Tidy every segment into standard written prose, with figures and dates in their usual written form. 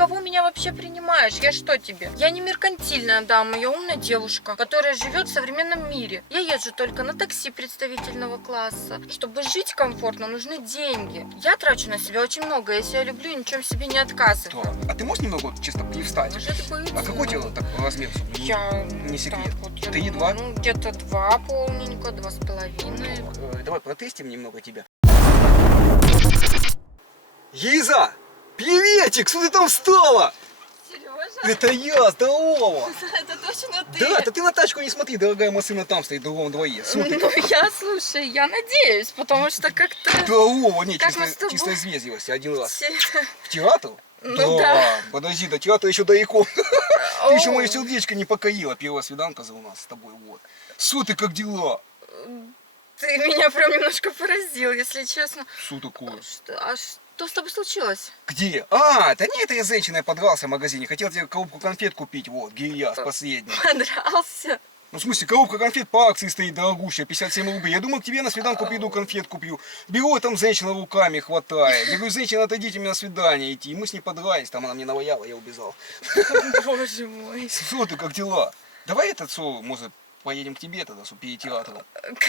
кого меня вообще принимаешь? Я что тебе? Я не меркантильная дама, я умная девушка, которая живет в современном мире. Я езжу только на такси представительного класса. Чтобы жить комфортно, нужны деньги. Я трачу на себя очень много, я себя люблю и ничем себе не отказываю. Так, а ты можешь немного вот чисто привстать? Может быть. А какой тебе так размер? Я... Не секрет. так вот, я 3,2? думаю, ну, где-то 2 полненько, 2,5. Давай протестим немного тебя. Гиза! Приветик! Что ты там встала? Сережа, Это я, здорово! это точно ты? Да, это ты на тачку не смотри, дорогая машина там стоит в другом дворе. Смотри. Ну, я, слушай, я надеюсь, потому что как-то... Здорово, не, Как мы с чисто, тобой? чисто из вежливости, один раз. Все- В театр? Ну да. Подожди, до театра еще далеко. Ты еще мое сердечко не покорила. Первая свиданка за у нас с тобой, вот. Что ты, как дела? Ты меня прям немножко поразил, если честно. Что такое? А что с тобой случилось? Где? А, да нет, я с женщиной подрался в магазине. Хотел тебе коробку конфет купить, вот, гильяс, последний. Подрался? Ну, в смысле, коробка конфет по акции стоит дорогущая, 57 рублей. Я думал, к тебе на свиданку приду, конфет купью. Беру, там женщина руками хватает. Я говорю, женщина, отойдите мне на свидание идти. И мы с ней подрались, там она мне наваяла, я убежал. Боже мой. Что ты, как дела? Давай этот, может, поедем к тебе тогда, перед театром.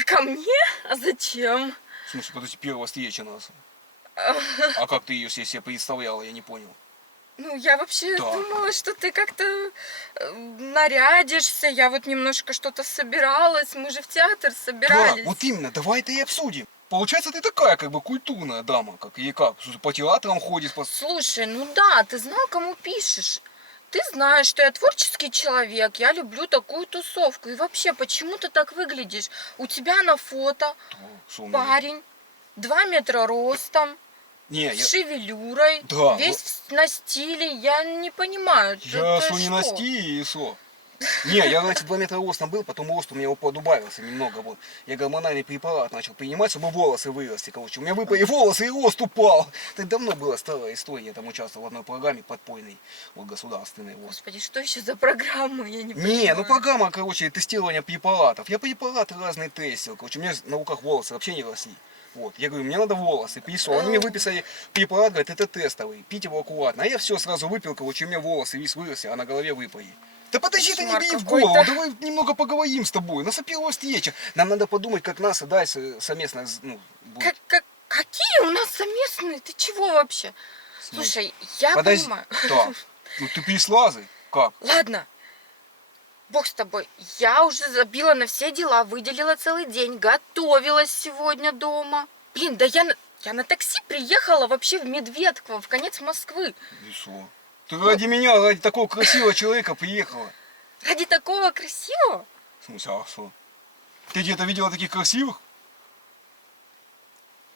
Ко мне? А зачем? В смысле, подожди, первая встреча нас. А как ты ее себе представляла, я не понял. Ну, я вообще Так. думала, что ты как-то нарядишься. Я вот немножко что-то собиралась. Мы же в театр Да, собирались. вот именно, давай это и обсудим. Получается, ты такая, как бы, культурная дама, как и как, по театрам ходишь, по... Слушай, ну да, ты знал, кому пишешь. Ты знаешь, что я творческий человек, я люблю такую тусовку. И вообще, почему ты так выглядишь? У тебя на фото Что у меня? парень, 2 метра ростом, Не, с шевелюрой, Да, весь на стиле. Я не понимаю, я это не на стиле и со. Не, я, значит, 2 метра ростом был, потом рост у меня подубавился немного, вот. Я гормональный препарат начал принимать, чтобы волосы вырасти, короче. У меня выпали волосы, и рост упал. Это давно была старая история, я там участвовал в одной программе подпольной, вот, государственной, вот. Господи, что еще за программа? Я не Не, понимаю. ну программа, короче, тестирование препаратов. Я препараты разные тестил, короче, у меня на руках волосы вообще не росли. Вот, я говорю, мне надо волосы, писал. Они мне выписали препарат, говорят, это тестовый, пить его аккуратно. А я все сразу выпил, короче, у меня волосы весь выросли, а на голове выпали. Да подожди, ты не Кошмар бери в какой-то. голову, давай немного поговорим с тобой. У нас первая встреча. Нам надо подумать, как нас и дальше совместно, ну, будет. Какие у нас совместные? Ты чего вообще? Слушай, я Подожди, понимаю. так, ну ты переслазы, как? Ладно, бог с тобой. Я уже забила на все дела, выделила целый день, готовилась сегодня дома. Блин, да я на такси приехала вообще в Медведково, в конец Москвы. И шо? Ты ради меня, ради такого красивого человека приехала. Ради такого красивого? В смысле, а что? Ты где-то видела таких красивых?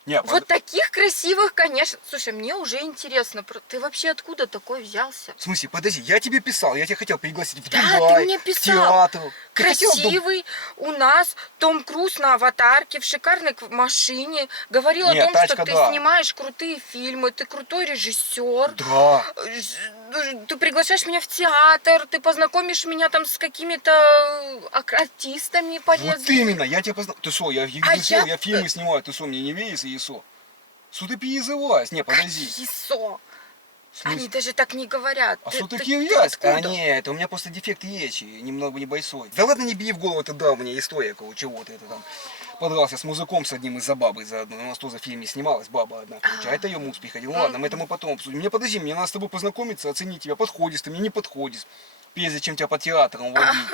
Не, Вот таких красивых, конечно. Слушай, мне уже интересно, ты вообще откуда такой взялся? В смысле, подожди, я тебе писал, я тебя хотел пригласить в Да, Дубай, ты мне к писал. театру. Ты хотел в Дуб- Красивый у нас Том Круз на аватарке, в шикарной машине. Говорил Нет, о том, что тачка, ты да. снимаешь крутые фильмы, ты крутой режиссер. Да. Ты приглашаешь меня в театр, ты познакомишь меня там с какими-то артистами Вот полезными. именно, я тебя познал. Ты что, я фильмы снимаю, ты что, мне не веришь, и что? Что ты перезываешь? Не, подожди. Кисо. В смысле? Они даже так не говорят. А Ты- что ты- такие ты вязь? А откуда? нет, у меня просто дефект речи, немного небольшой. Да ладно, не бери в голову, это да, у меня история, чего-то это там. Подрался с мужиком с одним из-за бабы заодно. У нас тоже в фильме снималась баба одна, короче. А это ее муж приходил. Ну ладно, мы это мы потом обсудим. Мне подожди, мне надо с тобой познакомиться, оценить тебя. Подходишь ты, мне не подходишь. Прежде чем тебя по театрам водить.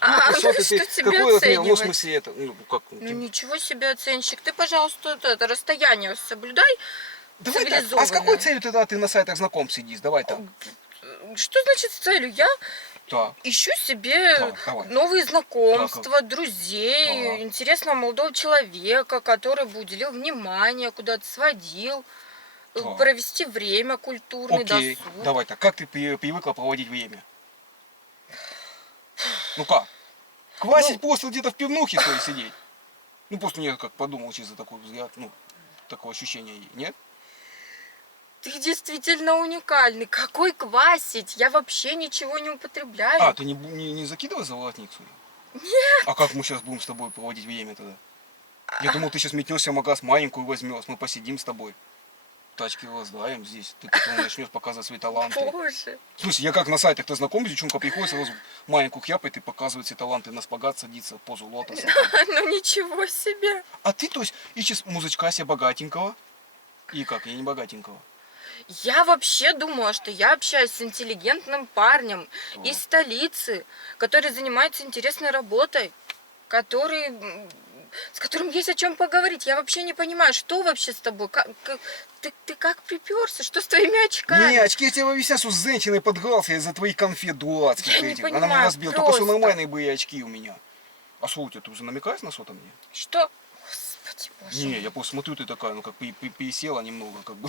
Кто ты, что ты, что тебе какой размер? Ну, в оценивать? смысле это, ну, как, Ну ничего себе оценщик. Ты, пожалуйста, это расстояние соблюдай. давай так. А с цивилизованно. какой целью тогда ты на сайтах знакомств сидишь? Давай так. Что значит с целью? Я Так. ищу себе Так, давай. новые знакомства, друзей, Так. интересного молодого человека, который бы уделил внимание, куда-то сводил, Так. провести время, культурный Окей, досуг. давай так. Как ты привыкла проводить время? Ну как? Квасить просто где-то в пивнухе своей сидеть? Ну просто мне как подумал чисто такой взгляд, ну, такого ощущения, нет? Ты действительно уникальный. Какой квасить? Я вообще ничего не употребляю. А, ты не закидывай за воротник свой? Нет. А как мы сейчас будем с тобой проводить время тогда? Я думал, ты сейчас метнешься в магаз, маленькую возьмешь, мы посидим с тобой. тачки воздаем здесь. Ты потом начнешь показывать свои таланты. Боже. В смысле, я как на сайтах-то знаком, девчонка приходит, сразу маленькую хяпает и показывает все таланты, на спагат садится, в позу лотоса. Ну ничего себе. А ты, то есть, ищешь музычка себе богатенького? И как, я не богатенького. Я вообще думала, что я общаюсь с интеллигентным парнем из столицы, который занимается интересной работой, с которым есть о чем поговорить. Я вообще не понимаю, что вообще с тобой? Ты как приперся? Что с твоими очками? Не, очки тебя висят с женщиной подгрался из-за твоих конфет дурацких Я не этих. Она меня понимаю, разбила. Только что просто. нормальные были очки у меня. А что у тебя, ты уже намекаешь на что-то мне? Что? Господи, боже. Не, я просто смотрю, ты такая, ну как пересела немного, как бы.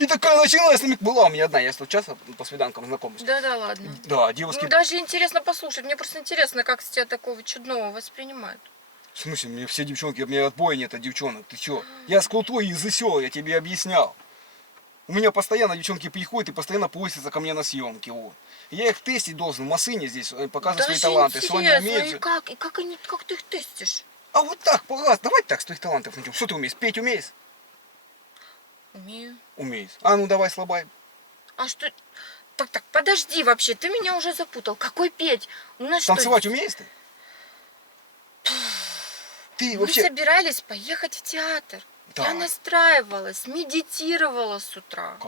И такая началась, была у меня одна, я часто по свиданкам знакомлюсь. Да ладно. Да, девушки. Ну, даже интересно послушать. Мне просто интересно, как с тебя такого чудного воспринимают. В смысле, мне все девчонки, у меня отбоя нет от девчонок, ты чё? Я с крутой из ИСО, я тебе объяснял. У меня постоянно девчонки приходят и постоянно просятся ко мне на съемки, вот. Я их тестить должен в машине здесь, показывать свои Даже таланты. Соня интересно, умеет и же. как ты их тестишь? А вот так, пожалуйста, давай так, с твоих талантов начнем. Что ты умеешь? Петь умеешь? Умею. Умеешь. А ну давай слабай. А что? Так, подожди вообще, ты меня уже запутал. Какой петь? У нас Танцевать что? умеешь ты? Ты Мы вообще... собирались поехать в театр. Да. Я настраивалась, медитировала с утра.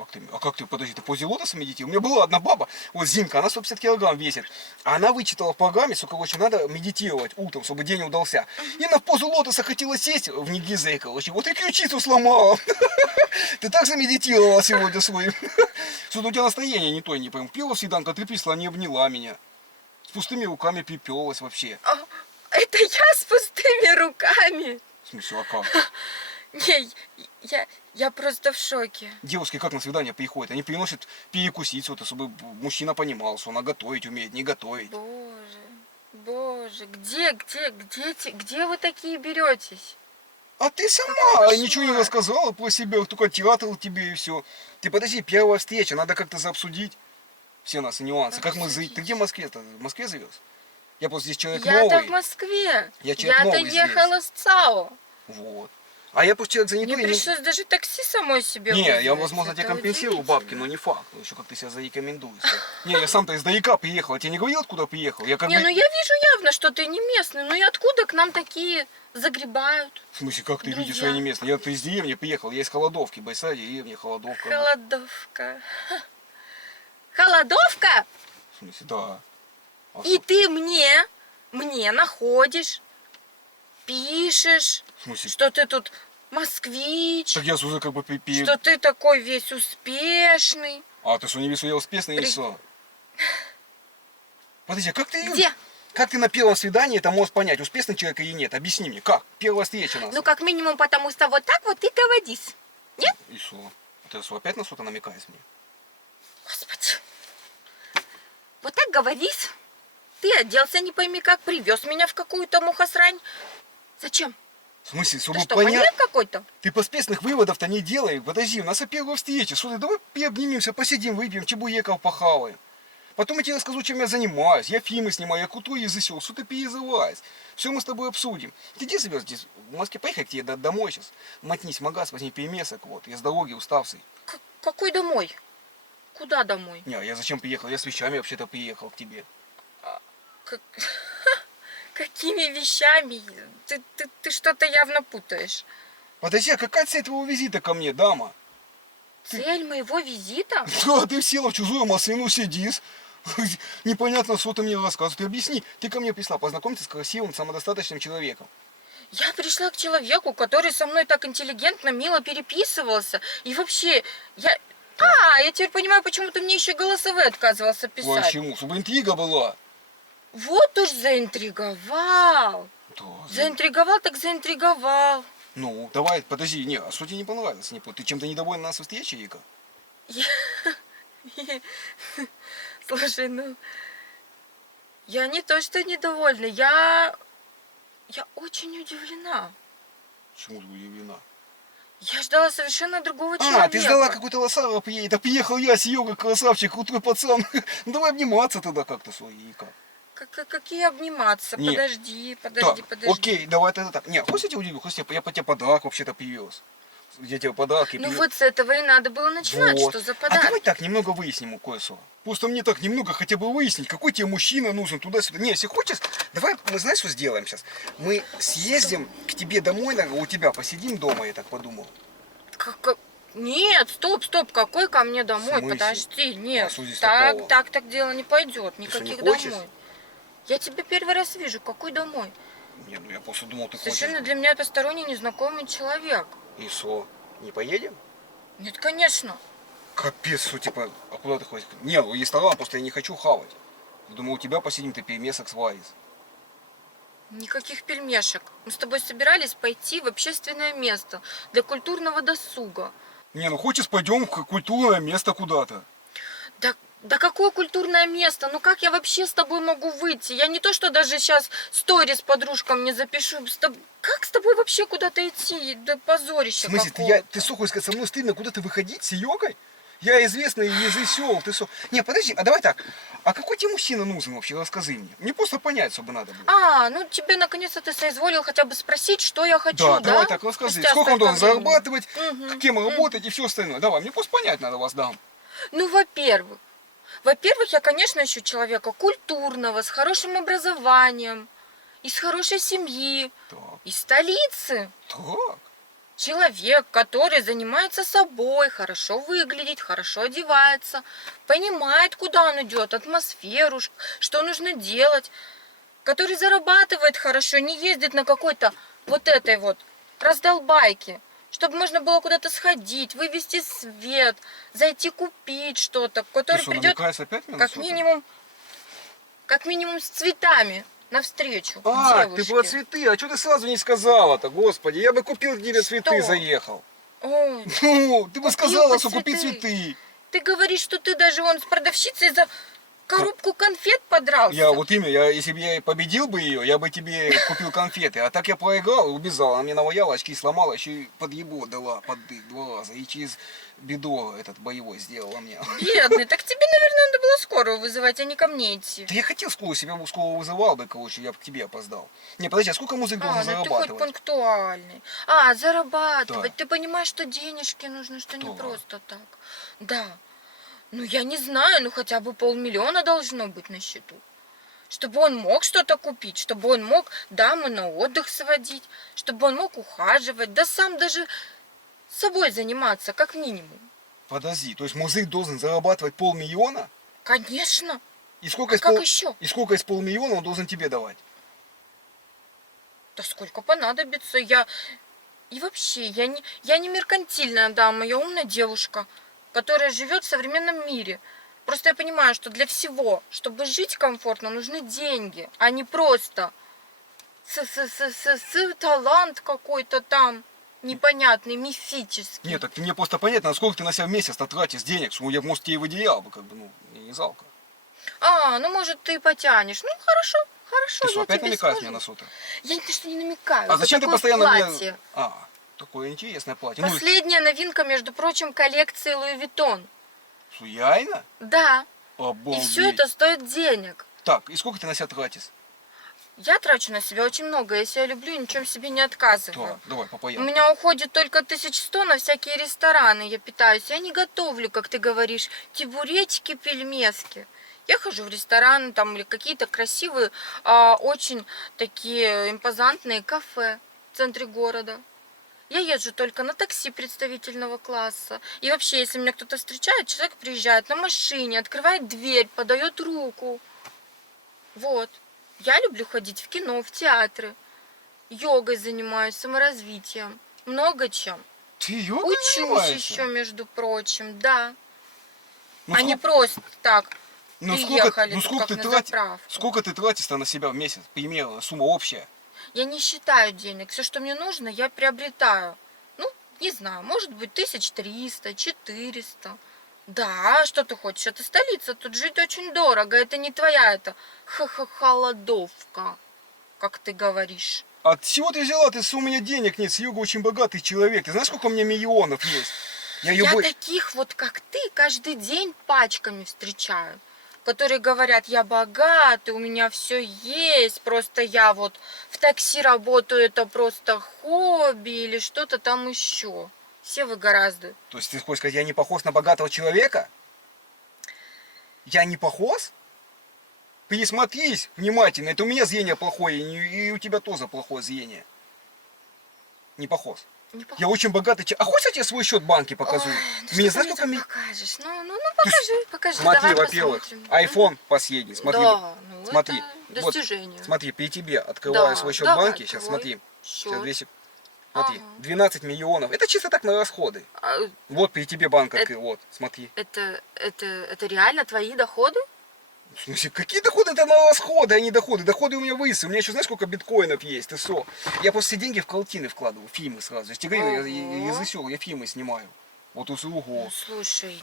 Как ты, подожди, ты в позе лотоса медитируешь? У меня была одна баба, вот Зинка, она 150 килограмм весит. А она вычитала в программе, сколько короче, надо медитировать утром, чтобы день удался. И она в позу лотоса хотела сесть в нигизе, короче, вот и ключицу сломала. Ты так замедитировала сегодня своим. Что-то у тебя настроение не то, не пойму. Пела свиданка, ты пришла, не обняла меня. С пустыми руками приперлась вообще. Это я с пустыми руками. В смысле, а как? Не, я просто в шоке. Девушки как на свидание приходят? Они приносят перекусить, что-то, чтобы мужчина понимал, что она готовить умеет, не готовить. Боже, где вы такие беретесь? А ты сама Какой ничего не кошмар. рассказала про себя, только театр тебе и все. Ты подожди, первая встреча, надо как-то заобсудить все нас нюансы. Как мы Обсудить. Ты где в Москве-то? В Москве живешь? Я просто здесь человек Я-то новый. в Москве. Я человек Я-то новый ехала с ЦАО. Вот. А я просто человек занятой. Мне пришлось даже такси самой себе Не, я, вызвать. возможно, тебе Это компенсирую бабки, удивительно. но не факт. Еще как ты себя зарекомендуешь. Не, я сам-то издалека приехал. Я тебе не говорил, откуда приехал? Я как Не, бы... ну я вижу явно, что ты не местный. Ну и откуда к нам такие загребают? В смысле, как ты Друзья. видишь, что я не местный? Я-то из деревни приехал, я из Холодовки, большая деревня, Холодовка. Холодовка. Холодовка? В смысле, да. А И что? ты мне находишь, пишешь, В смысле? что ты тут москвич, Так я уже как бы что ты такой весь успешный. А, ты что, не видишь, что я успешный При- лицо? Подожди, а как ты... Где? Как ты на первом свидании это можешь понять, успешный человек или нет? Объясни мне, как? Первая встреча у нас. Ну, как минимум, потому что вот так вот и говоришь. Нет? И что? Ты что, опять на что-то намекаешь мне? Господи. Вот так говоришь. Ты оделся не пойми как, привез меня в какую-то мухосрань. Зачем? В смысле, Ты чтобы что, понять... маньяк какой-то? Ты поспешных выводов-то не делай. Подожди, у нас первая встреча. Что ты, давай обнимемся, посидим, выпьем, чебуеков похаваем. Потом я тебе расскажу, чем я занимаюсь. Я фильмы снимаю, я крутой из ИСО. Что ты перезываешь? Все мы с тобой обсудим. Ты где живешь здесь? В Москве? Поехали к тебе домой сейчас. Мотнись в магаз, возьми перемесок. Вот. Я с дороги уставший. Какой домой? Куда домой? Не, я зачем приехал? Я с вещами вообще-то приехал к тебе. Как- Какими вещами? Ты что-то явно путаешь. Подожди, а какая цель твоего визита ко мне, дама? Цель моего визита? Да, ты села в чужую машину, сидишь. Непонятно, что ты мне рассказываешь. Ты объясни. Ты ко мне пришла познакомиться с красивым, самодостаточным человеком. Я пришла к человеку, который со мной так интеллигентно, мило переписывался. И вообще, я теперь понимаю, почему ты мне еще голосовые отказывался писать. Почему? Чтобы интрига была. Вот уж заинтриговал. Да, Заинтриговал так заинтриговал. Ну, давай, подожди, не, а что тебе не понравилось? Ты чем-то недовольна на нашей встрече, Вика? Слушай, ну, я не то что недовольна, я очень удивлена. Почему ты удивлена? Я ждала совершенно другого человека. А, ты ждала какой-то лосава приедет, а приехал я, Серега, красавчик, крутой пацан. Ну давай обниматься тогда как-то свои, Вика. Какие обниматься? Не. Подожди. Так, окей, давай тогда так. Не, хочешь я тебя удивлю? Хочешь я по тебе подарок вообще-то привез? я тебе подарки Ну пью. вот с этого и надо было начинать, Вот. что за А подарок. давай так, немного выясним кое-что. Просто мне так немного хотя бы выяснить, какой тебе мужчина нужен туда-сюда. Не, если хочешь, давай мы знаешь, что сделаем сейчас? Мы съездим к тебе домой, у тебя посидим дома, я так подумал. Нет, стоп, какой ко мне домой? смысле? Подожди, нет. что здесь так, такого? так дело не пойдет. что, не Никаких хочешь? домой. Я тебя первый раз вижу. Какой домой? Не, ну я просто думал, ты Совершенно хочешь. для меня посторонний незнакомый человек. И что, не поедем? Нет, конечно. Капец, что типа, а куда ты хочешь? Не, ну есть талант, просто я не хочу хавать. Думаю, у тебя посидим, ты пельмесок сваришь. Никаких пельмешек. Мы с тобой собирались пойти в общественное место для культурного досуга. Не, ну хочешь, пойдем в культурное место куда-то. Да какое культурное место? Ну как я вообще с тобой могу выйти? Я не то, что даже сейчас сторис подружкам не запишу. Как с тобой вообще куда-то идти? Да позорище В смысле, какое-то. ты что, хочешь сказать, со мной стыдно куда-то выходить с йогой? Я известный из весел, ты что? Не, подожди, а давай так. А какой тебе мужчина нужен вообще? Расскажи мне. Мне просто понять, чтобы надо было. Ну тебе наконец-то ты соизволил хотя бы спросить, что я хочу, Да, да? давай так, расскажи. Спустя Сколько он должен столько времени. зарабатывать, Мгм, кем работать и все остальное. Давай, мне просто понять надо вас, дам. Ну, во-первых, я, конечно, ищу человека культурного, с хорошим образованием, из хорошей семьи, Так, из столицы. так. Человек, который занимается собой, хорошо выглядит, хорошо одевается, понимает, куда он идет, атмосферу, что нужно делать, который зарабатывает хорошо, не ездит на какой-то вот этой вот раздолбайке, чтобы можно было куда-то сходить, вывести свет, зайти купить что-то, Ты который что, придет намекаешь опять мне на как что-то? минимум с цветами навстречу А, девушке. ты про цветы, а что ты сразу не сказала-то, господи? Я бы купил тебе цветы, Что? заехал. Ой, Ну, ты бы Купил сказала, бы что купить цветы. цветы. ты говоришь, что ты даже вон с продавщицей за коробку конфет подрался. Я вот имя, если бы я победил бы ее, я бы тебе купил конфеты. А так я проиграл и убежал. Она мне наваяла, очки сломала, еще и под ебо дала, под дых 2 раза. И через бедро этот боевой сделала мне. Бедный, так тебе, наверное, надо было скорую вызывать, а не ко мне идти. Да я хотел скорую, себя бы скорую вызывал бы, короче, я бы к тебе опоздал. Не, подожди, а сколько музык должен Ну ты хоть зарабатывать? пунктуальный. зарабатывать. Да. Ты понимаешь, что денежки нужны, что не Да. просто так. Да. Ну я не знаю, ну хотя бы 500 000 должно быть на счету. Чтобы он мог что-то купить, чтобы он мог дамы на отдых сводить, чтобы он мог ухаживать, да сам даже собой заниматься, как минимум. Подожди, то есть музык должен зарабатывать 500 000? Конечно. И сколько, А из как пол- еще? и сколько из 500 000 он должен тебе давать? Да сколько понадобится. И вообще, я не меркантильная дама, я умная девушка, которая живет в современном мире. Просто я понимаю, что для всего, чтобы жить комфортно, нужны деньги, а не просто талант какой-то там непонятный, мифический. Нет, так мне просто понятно, насколько ты на себя в месяц тратишь денег, что я, может, тебе и выделял бы, как бы, ну, мне не жалко. Ну может ты потянешь. Ну хорошо, Ты что, я опять тебе намекаешь скажу. мне на что-то? Я ни на что не намекаю. А Это зачем ты такое постоянно платье. мне... Такое интересное платье. Ну, Последняя новинка, между прочим, коллекции Луи Виттон. реально? Да. И Обалдеть. все это стоит денег. Так, и сколько ты на себя тратишь? Я трачу на себя очень много. Я себя люблю и ничем себе не отказываю. Так, давай, У попоем. меня уходит только 1100 на всякие рестораны. Я питаюсь. Я не готовлю, как ты говоришь, тибуретики, пельмески. Я хожу в рестораны там или какие-то красивые, очень такие импозантные кафе в центре города. Я езжу только на такси представительного класса. И вообще, если меня кто-то встречает, человек приезжает на машине, открывает дверь, подает руку. Вот. Я люблю ходить в кино, в театры. Йогой занимаюсь, саморазвитием. Много чем. Ты йогой Учусь занимаешься? еще, между прочим, да. Ну, А не сколько, просто так. ну, приехали тут сколько как ты на тратишь? заправку. Сколько ты тратишь-то на себя в месяц? Примерно, сумма общая. Я не считаю денег. Все, что мне нужно, я приобретаю. Ну, не знаю, может быть, 1300, 400. Да, что ты хочешь? Это столица, тут жить очень дорого. Это не твоя, это холодовка, как ты говоришь. От чего ты взяла? Ты у меня денег нет, с йога очень богатый человек. Ты знаешь, сколько у меня миллионов есть? Я таких вот, как ты, каждый день пачками встречаю, которые говорят, я богатый, у меня все есть, просто я вот в такси работаю, это просто хобби или что-то там еще. Все вы гораздо. То есть ты хочешь сказать, я не похож на богатого человека? Я не похож? Присмотрись внимательно, это у меня зрение плохое, и у тебя тоже плохое зрение. Не похож. Не похож. Я очень богатый человек. А хочешь я тебе свой счет в банке покажу? Ой, ну Мне что ты знаешь, мне сколько там мне... покажешь? Ну, покажи. Смотри, Давай во-первых, посмотрим. iPhone последний. Смотри, Да, ну смотри. это Вот, достижение. смотри, при тебе открываю Да, свой счет в давай, банке. Сейчас твой смотри. счет. Сейчас 2 Смотри, Ага. 12 миллионов. Это чисто так на расходы. А, Вот при тебе банк Это- открыл. Вот, смотри. это реально твои доходы? В смысле, какие доходы? Это на расходы, а не доходы. Доходы у меня выросли. У меня еще знаешь, сколько биткоинов есть? Ты что? Я просто все деньги в колтины вкладываю, в фильмы сразу. Я тебе говорю, я Ого. засел, я фильмы снимаю. Вот ого. Ну, слушай,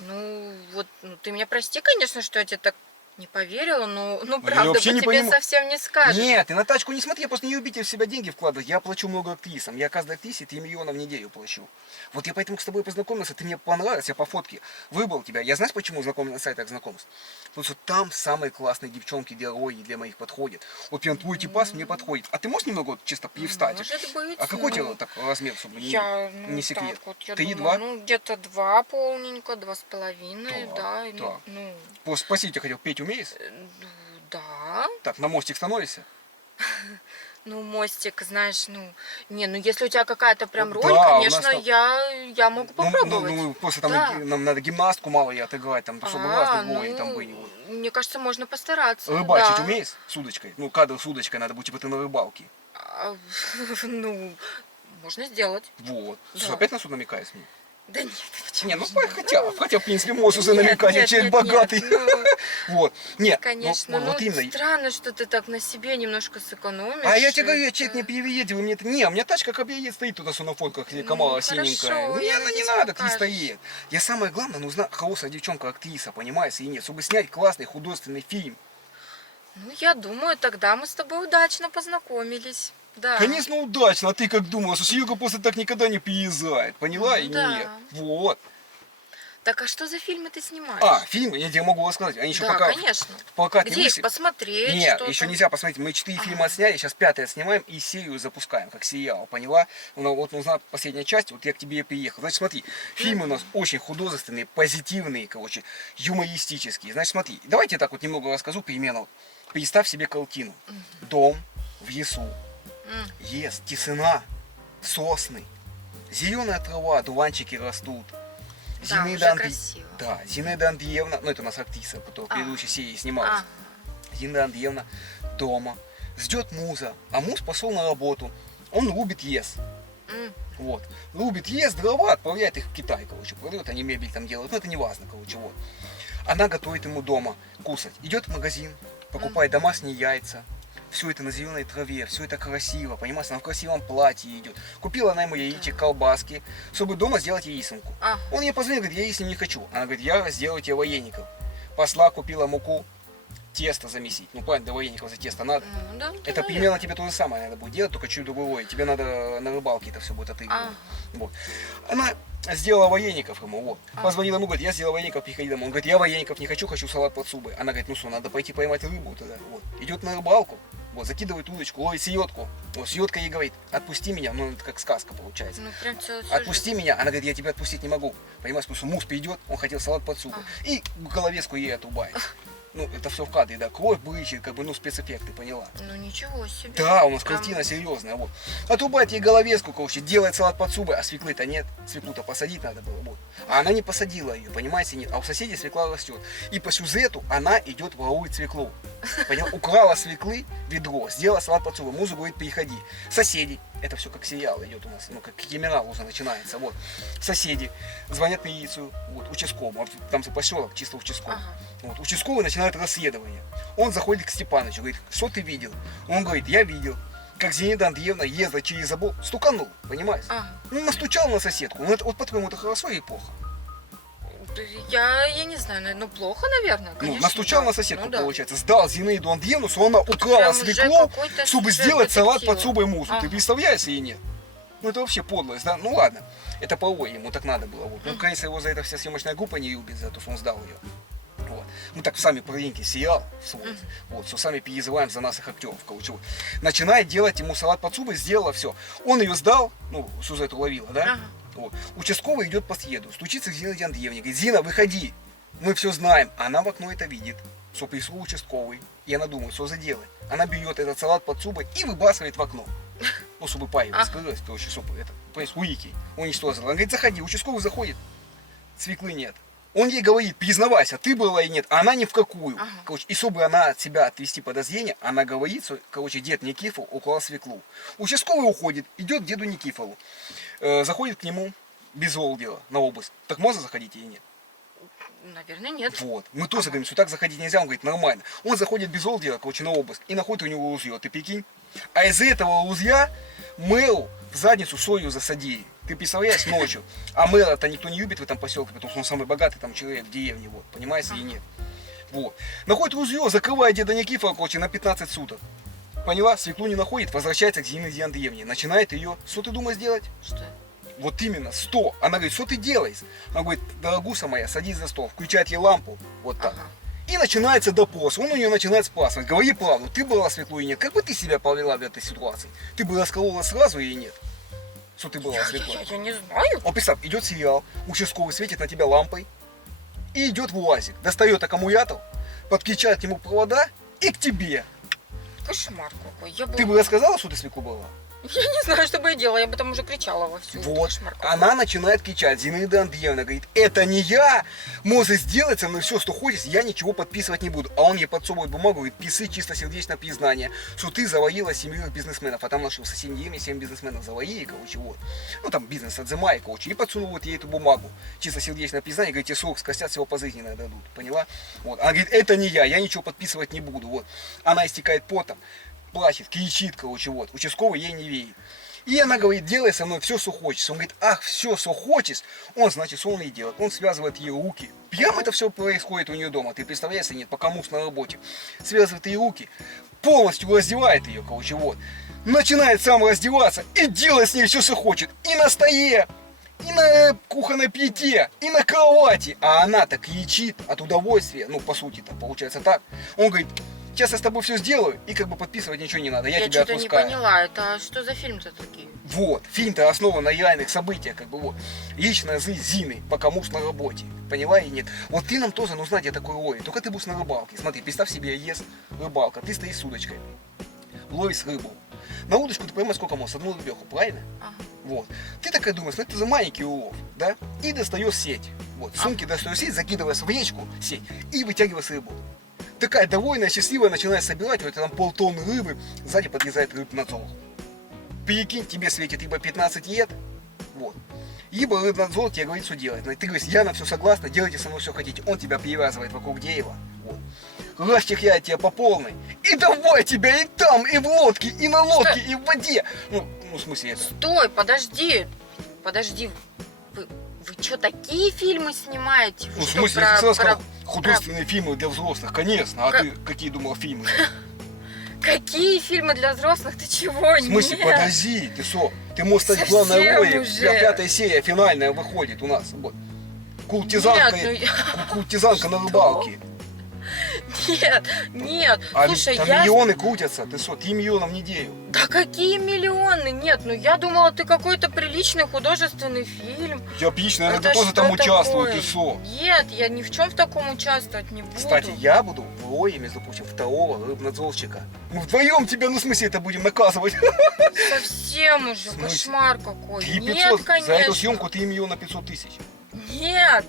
ты меня прости, конечно, что я тебе так не поверила, но я правда, вообще по не тебе понимаю. совсем не скажешь. Нет, ты на тачку не смотри, я просто не любитель в себя деньги вкладывать. Я плачу много актрисам. Я каждой актрисе 3 миллиона в неделю плачу. Вот я поэтому с тобой познакомился, ты мне понравился, я по фотке выбрал тебя. Я знаешь, почему знакомый на сайтах знакомств? Потому что там самые классные девчонки, герои для моих подходят. Вот прям твой типаж мне подходит. А ты можешь немного вот чисто привстать? Может быть. А какой ну, тебе так размер, чтобы я, не секрет? Так вот, я 3, думаю, 2? где-то 2 полненько, 2,5, Так, да. так. Ну, Просто спросить я хотел, петь умеешь? да. Так, на мостик становишься? Ну, мостик, знаешь, если у тебя какая-то прям роль, Да, у нас конечно, там- я могу попробовать. Ну, просто там Да. нам надо гимнастку мало и отыграть, там, чтобы раз другой там были. Вот. Мне кажется, можно постараться. Рыбачить да. умеешь с удочкой? Ну, кадр с удочкой, надо будет, типа, ты на рыбалке. А, ну, можно сделать. Вот. Да. Что, опять на суд намекаешь мне? Да нет, почему? Не, ну, же? хотя, в принципе, можешь уже Нет, намекать, я нет, человек нет, богатый. нет, ну, Вот. Нет, Конечно, вот именно. странно, что ты так на себе немножко сэкономишь. А я тебе говорю, я Это- человек не переедет, вы мне это... Не, у меня тачка как приедет, стоит туда на фотках, Камала синенькая. хорошо, Не, я она не надеюсь, надо, ты покажешь. стоит. Я самое главное, нужна хорошая девчонка, актриса, понимаешь, и нет, чтобы снять классный художественный фильм. Ну, я думаю, тогда мы с тобой удачно познакомились. Да. Конечно, удачно, а ты как думала, что Серега просто так никогда не приезжает, поняла Ну или да. нет? Вот. Так, а что за фильмы ты снимаешь? Фильмы, я тебе могу рассказать, они еще да, пока конечно. в прокате Где их вышли. посмотреть? Нет, что-то? еще нельзя посмотреть. Мы 4 фильма отсняли, сейчас 5 снимаем и серию запускаем, как сериал, поняла? Вот нужна последняя часть, вот я к тебе и приехал. Значит, смотри, фильмы у нас очень художественные, позитивные, короче, юмористические. Значит, смотри, давайте так вот немного расскажу примерно. Представь себе картину. Дом в лесу. Есть тишина, сосны, зеленая трава, дуванчики растут. Да, уже красиво. Да, Зинаида Андреевна, ну это у нас актриса, которая в предыдущей серии снималась. Зинаида Андреевна дома, ждет муза, а муж пошел на работу. Он рубит ес. Вот. Рубит ес, дрова, отправляет их в Китай, короче, продает, они мебель там делают, но это не важно, короче, вот. Она готовит ему дома кушать. Идет в магазин, покупает домашние яйца. Все это на зеленой траве, все это красиво, понимаешь, она в красивом платье идет. Купила она ему яичек, колбаски, чтобы дома сделать яисенку. Он ей позвонил, говорит, я яисень не хочу. Она говорит, я сделаю тебе вареников. Посла, купила муку, тесто замесить. Ну, правильно, для вареников за тесто надо. Ну, да, Это примерно тебе то же самое надо будет делать, только чуть другое. Тебе надо на рыбалке это все будет отыгрывать. Вот. Она сделала вареников ему, вот. Позвонила ему, говорит, я сделала вареников, приходи домой. Он говорит, я вареников не хочу, хочу салат под субой. Она говорит, ну что, надо пойти поймать рыбу тогда. Вот. Идет на рыбалку, вот, закидывает удочку, ловит селедку. Вот, селедка ей говорит, отпусти меня, ну это как сказка получается. Ну, прям целый Отпусти меня, она говорит, я тебя отпустить не могу. Понимаешь, потому что муж придет, он хотел салат под субой. И головеску ей отрубает. Ну, это все в кадре, да, кровь брызжет, как бы, ну, спецэффекты, поняла. Ну, ничего себе. Да, у нас Прям- картина серьезная, вот. Отрубает ей головеску, короче, делает салат под субой, а свеклы-то нет. Свеклу-то посадить надо было, вот. А она не посадила ее, понимаете, нет. А у соседей свекла растет. И по сюжету она идет ворует свеклу. Поняла? Украла свеклы ведро, сделала салат под субой. Музу говорит, приходи. Соседи, это все как сериал идет у нас, ну, как криминал уже начинается, вот. Соседи звонят милицию, вот, участковому, вот, там за поселок, чисто участковый. Вот, участковый начинает расследование. Он заходит к Степанычу, говорит, что ты видел? Он говорит, я видел, как Зинаида Андреевна ездила через забор, стуканул, понимаешь? Ну, настучал на соседку. Ну, это, вот, по-твоему, это хорошо или плохо? Я не знаю, ну плохо, наверное, конечно. Ну, настучал да. на соседку, Ну, да. получается. Сдал Зинаиду Андреевну, что она Тут украла прям уже свеклу, какой-то чтобы сюжет сделать салат детектива. под субой музу. Ты Ага. представляешь или нет? Ну, это вообще подлость, да? Ну, ладно. Это по ему так надо было. Вот. Ну, конечно, его за это вся съемочная группа не любит, за то, что он сдал ее. Вот. Мы так сами продвиньте сериал свой, вот, что сами переживаем за наших актеров, короче. Вот. Начинает делать ему салат под субой, сделала все. Он ее сдал, ну, сюжет уловила, да? Вот. Участковый идет по следу, стучится к Зине Андреевне, говорит: Зина, выходи, мы все знаем. Она в окно это видит, что пришел участковый. И она думает, что за дело. Она берет этот салат под зубы и выбрасывает в окно. Ну, чтобы паева скрылась, короче, чтобы это, понимаешь, уики уничтожила. Она говорит: заходи, участковый заходит, свеклы нет. Он ей говорит: признавайся, ты была и нет, а она ни в какую. Короче, и чтобы она от себя отвести подозрение, она говорит, что, короче, дед Никифор украл свеклу. Участковый уходит, идет к деду Никифору, заходит к нему без злого дела на обыск. Так можно заходить или нет? Наверное, нет. Вот. Мы тоже говорим, что так заходить нельзя. Он говорит: нормально. Он заходит без злого дела, короче, на обыск и находит у него ружье. Ты прикинь? А из-за этого ружья мэру в задницу солью засадили. Ты представляешь, ночью. А мэра-то никто не любит в этом поселке, потому что он самый богатый там человек в деревне, вот, понимаешь, или нет. Вот. Находит ружье, закрывает деда Никифора, короче, на 15 суток. Поняла? Свеклу не находит, возвращается к Зине Андреевне. Начинает ее. Что ты думаешь делать? Что? Вот именно, 100. Она говорит: что ты делаешь? Она говорит: дорогуша моя, садись за стол, включает ей лампу, вот так. И начинается допрос. Он у нее начинает спрашивать: говори правду, ты была свеклой или нет? Как бы ты себя повела в этой ситуации? Ты бы расколола сразу или нет? Что ты была свеклой? Я не знаю. Он, представь, идет сериал, участковый светит на тебя лампой, и идет в УАЗик, достает аккумулятор, подключает к нему провода и к тебе. Кошмар какой. Я Ты бы рассказала, что ты свеклу была? Я не знаю, что бы я делала, я бы там уже кричала вовсю. Вот, Кошмар какой. она начинает кричать. Зинаида Андреевна говорит: это не я, можешь сделать со мной все, что хочешь, я ничего подписывать не буду. А он ей подсовывает бумагу, говорит: писы чистосердечное признание, что ты завоила 7 бизнесменов. А там наши в соседней деревне 7 бизнесменов завоили, короче, вот. Ну там бизнес отзымай, короче. И подсунул вот ей эту бумагу. Чистосердечное признание, говорит: тебе срок скостят, всего пожизненно дадут. Поняла? Вот. Она говорит: это не я ничего подписывать не буду. Вот. Она истекает потом, плачет, кричит, короче, вот. Участковый ей не верит. И она говорит: делай со мной все, что хочешь. Он говорит: ах, все, что хочешь. Он, значит, что он и делает. Он связывает ей руки. Прямо это все происходит у нее дома. Ты представляешь, нет, пока муж на работе. Связывает ей руки, полностью раздевает ее, короче, вот. Начинает сам раздеваться и делает с ней все, что хочет. И на столе, и на кухонной плите, и на кровати. А она так кричит от удовольствия. Ну, по сути, там получается так. Он говорит: сейчас я с тобой все сделаю, и как бы подписывать ничего не надо, я тебя что-то не отпускаю. поняла, это что за фильм-то такие? Вот, фильм-то основан на реальных событиях, как бы вот. Личная жизнь Зины, пока муж на работе. Поняла и нет? Вот ты нам тоже нужна, где такой ловит. Только ты будешь на рыбалке. Смотри, представь себе, есть рыбалка, ты стоишь с удочкой, ловишь рыбу. На удочку ты поймешь сколько можешь, одну рыбеху, правильно? Ага. Вот. Ты такая думаешь: ну это за маленький улов, да? И достаешь сеть. Вот, в сумке достаешь сеть, закидываешь в речку сеть и вытягиваешь рыбу. Такая довольная, счастливая, начинает собирать, вот там полтонны рыбы, сзади подъезжает рыбнадзор. Прикинь, тебе светит либо 15 лет, вот, либо рыбнадзор тебе говорит, что делать. Ты говоришь: я на все согласна, делайте со мной все хотите. Он тебя привязывает вокруг дерева, вот. Расчехляет тебя по полной. И давай тебя и там, и в лодке, и на лодке, и в воде. Ну, в смысле это. Стой, подожди. Вы что, такие фильмы снимаете? Вы Ну, в что, смысле, я сказал, художественные фильмы для взрослых, конечно. А ты какие думал фильмы? Какие фильмы для взрослых? Ты чего? В смысле, Нет. подожди, ты что? Ты можешь стать Совсем главной ролью. уже. 5-я серия финальная выходит у нас. Вот. Куртизанка, Нет, куртизанка на рыбалке. Нет. А Слушай, там я... миллионы крутятся. Ты что, 3 миллиона в неделю? Да какие миллионы? Нет, ну я думала, ты какой-то приличный художественный фильм. Я отлично, я Это тоже что там участвую, такое? ты что? Нет, я ни в чем в таком участвовать не буду. Кстати, я буду в роли, между прочим, второго рыбнадзорщика. Мы вдвоем тебя, ну в смысле, это будем наказывать. Совсем уже, В смысле? кошмар какой. 3 Нет, 500, за эту конечно. съемку 3 миллиона 500 тысяч. Нет.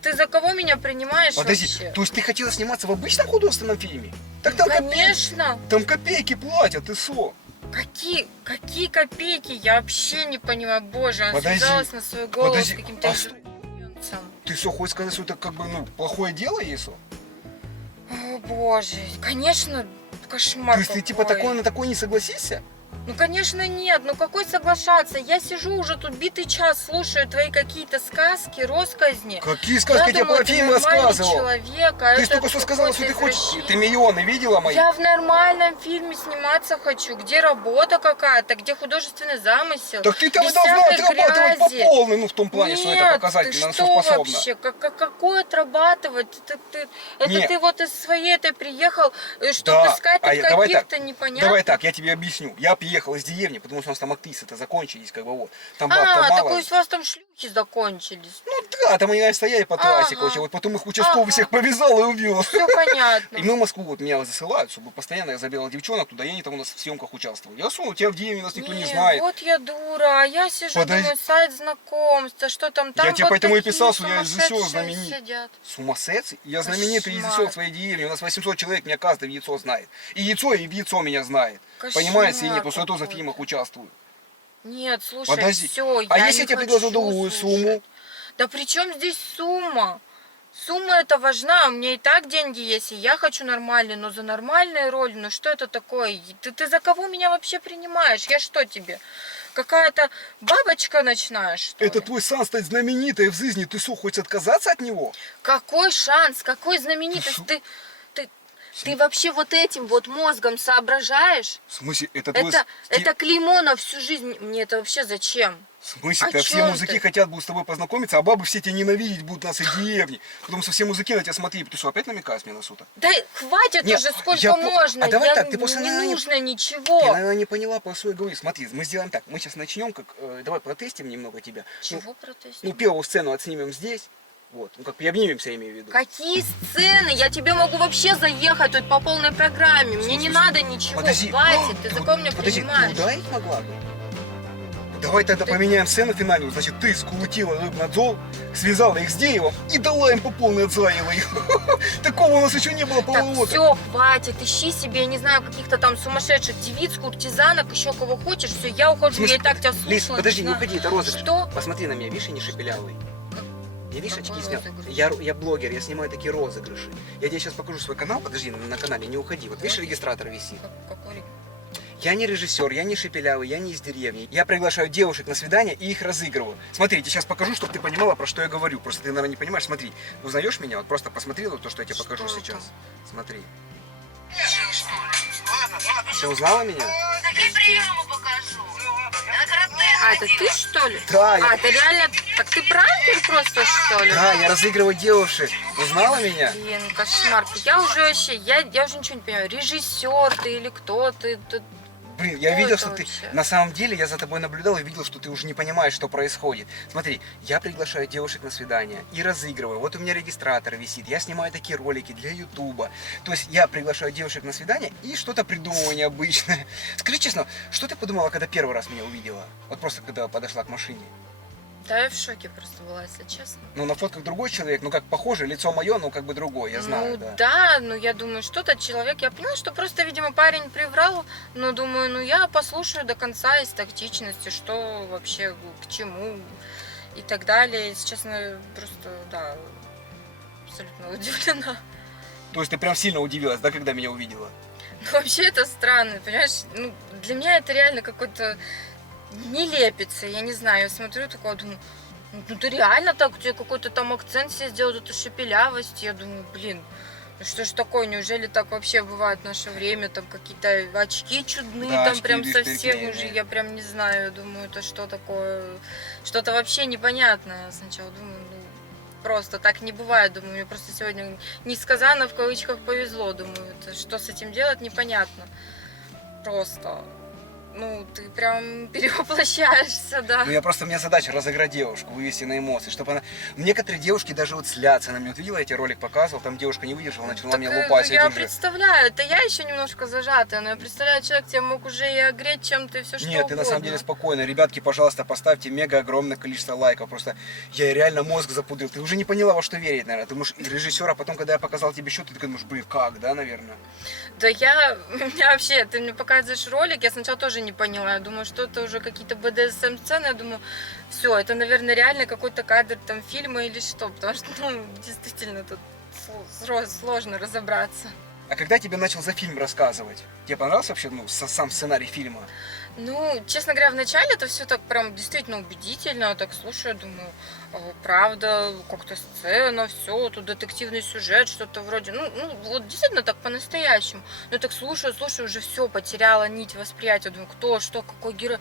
Ты за кого меня принимаешь Подожди, вообще? то есть ты хотела сниматься в обычном художественном фильме? Так там Конечно. там копейки платят, ты что? Какие копейки? Я вообще не понимаю. Боже, она Подожди, связалась на свою голову подожди, с каким-то а что? извращенцем. Ты что, хочешь сказать, что это как бы, ну, плохое дело, если? О, боже, конечно, кошмар То есть ты типа какой. такое на такое не согласишься? Ну, конечно, нет. Ну, какой соглашаться? Я сижу уже тут битый час, слушаю твои какие-то сказки, россказни. Какие сказки я тебе думаю, про ты фильм нормальный рассказывал? человек, а Ты это только что сказала, что ты какой-то хочешь. Ты извращенец. миллионы видела мои? Я в нормальном фильме сниматься хочу, где работа какая-то, где художественный замысел. Так ты там и без должна всякой отрабатывать по грязи. полной, ну в том плане, что это Нет, показательно, ты на что что способна. вообще? Какое отрабатывать? Это Нет. ты вот из своей этой приехал, чтобы Да, искать давай так, каких-то непонятных... давай так, я тебе объясню. Я приехал уехал из деревни, потому что у нас там актрисы-то закончились, как бы вот. Там баб-то А, так мало. у вас там шлюхи закончились. Ну да, там они наверное, стояли по трассе, Ага. короче, вот потом их участковый Ага. всех повязал и увез. Все понятно. И мы в Москву, вот меня засылают, чтобы постоянно я забирал девчонок туда, и они там у нас в съемках участвовали. Я сунул, тебя в деревне нас никто не знает. Вот я дура, а я сижу, Подожди. думаю, сайт знакомства, что там, там Я тебе вот поэтому и такие писал, что я режиссер сумасшедшие знаменит. сидят. Сумасшедший? Я знаменитый Кошмар. режиссер своей деревни. У нас 800 человек, меня каждый в яйцо знает. И яйцо, и в яйцо меня знает. Кошмар Понимаете, или нет? Потому что я тоже в какой-то. фильмах участвую. Нет, слушай, Подожди. все, А я если не я тебе хочу предложу другую слушать. сумму? Да при чем здесь сумма? Сумма это важна, у меня и так деньги есть, и я хочу нормальные, но за нормальные роли, ну что это такое? Ты за кого меня вообще принимаешь? Я что тебе? Какая-то бабочка ночная, что Это ли? твой сан стать знаменитой в жизни. Ты что, хочешь отказаться от него? Какой шанс, какой знаменитость? Ты вообще вот этим вот мозгом соображаешь? В смысле, это твой... Это клеймо на всю жизнь. Мне это вообще зачем? В смысле, О все чём мужики ты? хотят будут с тобой познакомиться, а бабы все тебя ненавидеть будут нас и деревни. Потому что все мужики на тебя смотрели. Ты что, опять намекаешь мне на суд? Да хватит Нет, уже, сколько я можно. А давай Я- так, ты просто, не наверное, нужно Ты, ничего. наверное, не поняла, про что я говорю. Смотри, мы сделаем так. Мы сейчас начнем, как... давай протестим немного тебя. Чего Ну, протестить? первую сцену отснимем здесь. Вот, ну как приобнимемся, я имею в виду. Какие сцены? Я тебе могу вообще заехать тут по полной программе. Мне не надо ничего. Подожди. Хватит. Ты за кого меня Подожди, принимаешь? ты ударить могла бы? Давай тогда поменяем сцену финальную. Значит, ты скрутила рыбнадзор, связала их с деревом и дала им по полной, отзаила их. Такого у нас еще не было Так, поворота. все, хватит. Ищи себе, я не знаю, каких-то там сумасшедших девиц, куртизанок, еще кого хочешь. Все, я ухожу. В смысле? Я и так тебя слушала. Лиз, подожди, не начинаю. уходи, это розыгрыш. Что? Посмотри на меня, видишь, я не шепелявый. Я, видишь, Какой очки снял. розыгрыш? Я блогер, я снимаю такие розыгрыши. Я тебе сейчас покажу свой канал, подожди, на канале, не уходи. Вот видишь, регистратор висит. Какой? Я не режиссер, я не шепелявый, я не из деревни. Я приглашаю девушек на свидание и их разыгрываю. Смотри, я тебе сейчас покажу, чтобы ты понимала, про что я говорю. Просто ты, наверное, не понимаешь. Смотри, узнаешь меня? Вот просто посмотри вот то, что я тебе покажу Что сейчас. это? Смотри. Ты узнала меня? Такие приемы покажу. Это карате. А, это ты что ли? Да, я- А, это реально... Так ты пранкер просто что ли? Да, я разыгрываю девушек. Узнала меня? Блин, кошмар. Я уже вообще, я уже ничего не понимаю. Режиссер ты или кто ты? Блин, я Что видел, это что ты... вообще? На самом деле, я за тобой наблюдал и видел, что ты уже не понимаешь, что происходит. Смотри, я приглашаю девушек на свидание и разыгрываю. Вот у меня регистратор висит, я снимаю такие ролики для Ютуба. То есть я приглашаю девушек на свидание и что-то придумываю необычное. Скажи честно, что ты подумала, когда первый раз меня увидела? Вот просто когда подошла к машине. Да я в шоке просто была, если честно. Ну, на фотках другой человек, ну, как похоже, лицо мое, но как бы другое, я знаю, ну да. ну я думаю, что-то человек, я поняла, что просто, видимо, парень приврал, но думаю, ну я послушаю до конца из тактичности, что вообще, к чему и так далее. Если честно, просто, да, абсолютно удивлена. То есть ты прям сильно удивилась, да, когда меня увидела? Ну, вообще это странно, понимаешь? Ну, для меня это реально какой-то не лепится, я не знаю, я смотрю такое, думаю, ну ты реально так, у тебя какой-то там акцент себе сделал, эту шепелявость, я думаю, блин, ну что ж такое, неужели так вообще бывает в наше время, там какие-то очки чудные, Да, там очки, прям видишь, совсем переклеенные. уже, я прям не знаю, думаю, это что такое, что-то вообще непонятное, сначала думаю, ну просто так не бывает, думаю, мне просто сегодня несказанно в кавычках повезло, думаю, это что с этим делать, непонятно, просто... Ну, ты прям перевоплощаешься, да. Ну, у меня задача разыграть девушку, вывести на эмоции, чтобы она... Некоторые девушки даже вот злятся на меня. Вот видела, я тебе ролик показывал, там девушка не выдержала, начала Так, меня ну, лупасить я уже. представляю, это я еще немножко зажатая, но я представляю, человек тебя мог уже и огреть чем-то и все что Нет, ты на самом деле спокойно. Ребятки, пожалуйста, поставьте мега огромное количество лайков. Просто я реально мозг запудрил. Ты уже не поняла, во что верить, наверное. Ты можешь режиссера, потом, когда я показал тебе счет, ты такой думаешь, блин, как, да, наверное? Да у меня вообще, ты мне показываешь ролик, я сначала тоже не поняла, я думаю, что это уже какие-то БДСМ-сцены, я думаю, все, это, наверное, реально какой-то кадр там фильма или что, потому что, ну, действительно, тут сложно разобраться. А когда тебе начал за фильм рассказывать? Тебе понравился вообще, ну, сам сценарий фильма? Ну, честно говоря, вначале это все так прям действительно убедительно. Я так слушаю, думаю, правда, как-то сцена, все, тут детективный сюжет, что-то вроде. Ну, вот действительно так по-настоящему. Но я так слушаю, уже все, потеряла нить восприятия. Думаю, кто, что, какой герой.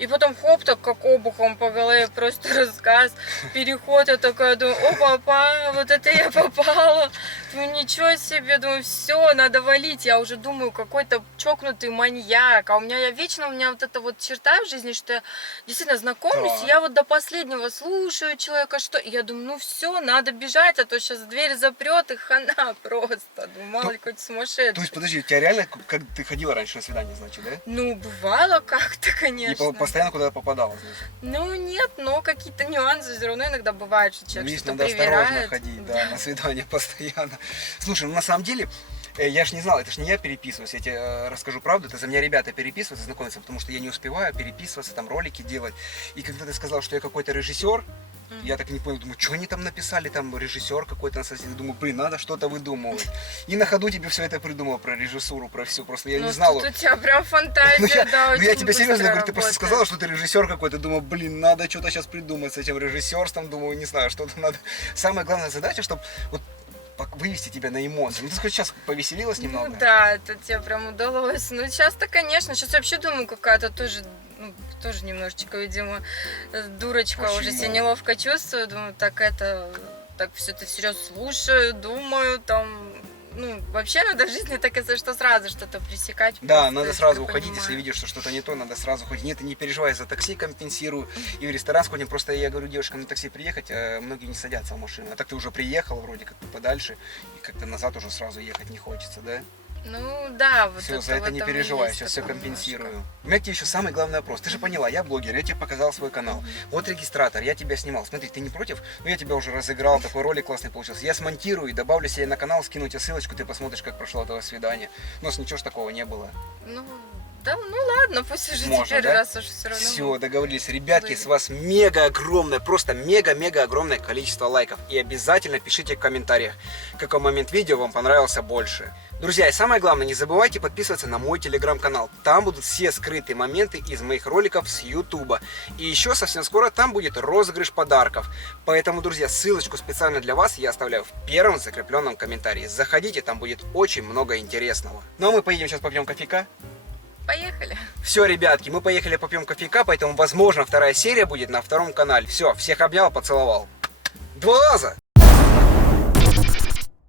И потом хоп, так как обухом по голове просто рассказ, переход, я такая думаю, о, папа, вот это я попала. Ну ничего себе, думаю, все, надо валить. Я уже думаю, какой-то чокнутый маньяк. А у меня вот эта вот черта в жизни, что я действительно знакомлюсь, Так. и я вот до последнего слушаю человека, что... И я думаю, ну все, надо бежать, а то сейчас дверь запрет, и хана просто. Думаю, мало ли какой-то сумасшедший. То есть, подожди, у тебя реально, как ты ходила раньше на свидание, значит, да? Ну, бывало как-то, И конечно. постоянно куда-то попадала, значит. Ну нет, но какие-то нюансы все равно иногда бывают, что человек Видишь, что-то надо осторожно привирает. ходить, да, на свидание постоянно. Слушай, ну на самом деле, я ж не знал, это ж не я переписываюсь, я тебе расскажу правду, это за меня ребята переписываются, знакомятся, потому что я не успеваю переписываться, там ролики делать. И когда ты сказал, что я какой-то режиссер, я так и не понял, думаю, что они там написали, там режиссер какой-то на соседе, думаю, блин, надо что-то выдумывать. И на ходу тебе все это придумал про режиссуру, про все, просто я Ну, не знал. тут у тебя прям Ну, фантазия, да, ну, я очень тебе серьезно быстро говорю, ты просто работает. сказала, что ты режиссер какой-то, думаю, блин, надо что-то сейчас придумать с этим режиссерством, думаю, не знаю, что-то надо. Самая главная задача, чтобы вот вывести тебя на эмоции. Ну, ты хоть сейчас повеселилась немного? Ну да, это тебе прям удалось. Ну сейчас-то, конечно, сейчас вообще думаю, какая-то тоже, ну, тоже немножечко, видимо, дурочка, Почему? уже себя неловко чувствую. Думаю, так это, так все это всерьез слушаю, думаю, там, ну, вообще надо в жизни так, если что, сразу что-то пресекать. Да, просто, надо я сразу так уходить, понимаю. если видишь, что что-то не то, надо сразу уходить. Нет, ты не переживай, за такси компенсирую. И в ресторан сходим. Просто я говорю девушкам на такси приехать, а многие не садятся в машину. А так ты уже приехал вроде как бы подальше, и как-то назад уже сразу ехать не хочется, да? Ну да, вот Все, это за это в не этом и переживай, есть сейчас все такое компенсирую. немножко. У меня к тебе еще самый главный вопрос. Ты же поняла, я блогер, я тебе показал свой канал. Вот регистратор, я тебя снимал. Смотри, ты не против? Ну, я тебя уже разыграл, такой ролик классный получился. Я смонтирую и добавлю себе на канал, скину тебе ссылочку, ты посмотришь, как прошло твое свидание. У нас ничего ж такого не было. Ну, да, ну ладно, пусть уже Можно, теперь, да? раз уж все равно. Все, договорились. Ребятки, Были. с вас мега огромное, просто мега-мега огромное количество лайков. И обязательно пишите в комментариях, какой момент видео вам понравился больше. Друзья, и самое главное, не забывайте подписываться на мой телеграм-канал. Там будут все скрытые моменты из моих роликов с Ютуба. И еще совсем скоро там будет розыгрыш подарков. Поэтому, друзья, ссылочку специально для вас я оставляю в первом закрепленном комментарии. Заходите, там будет очень много интересного. Ну а мы поедем сейчас попьем кофейка. Поехали. Все, ребятки, мы поехали попьем кофейка, поэтому, возможно, вторая серия будет на втором канале. Все, всех обнял, поцеловал. 2 раза!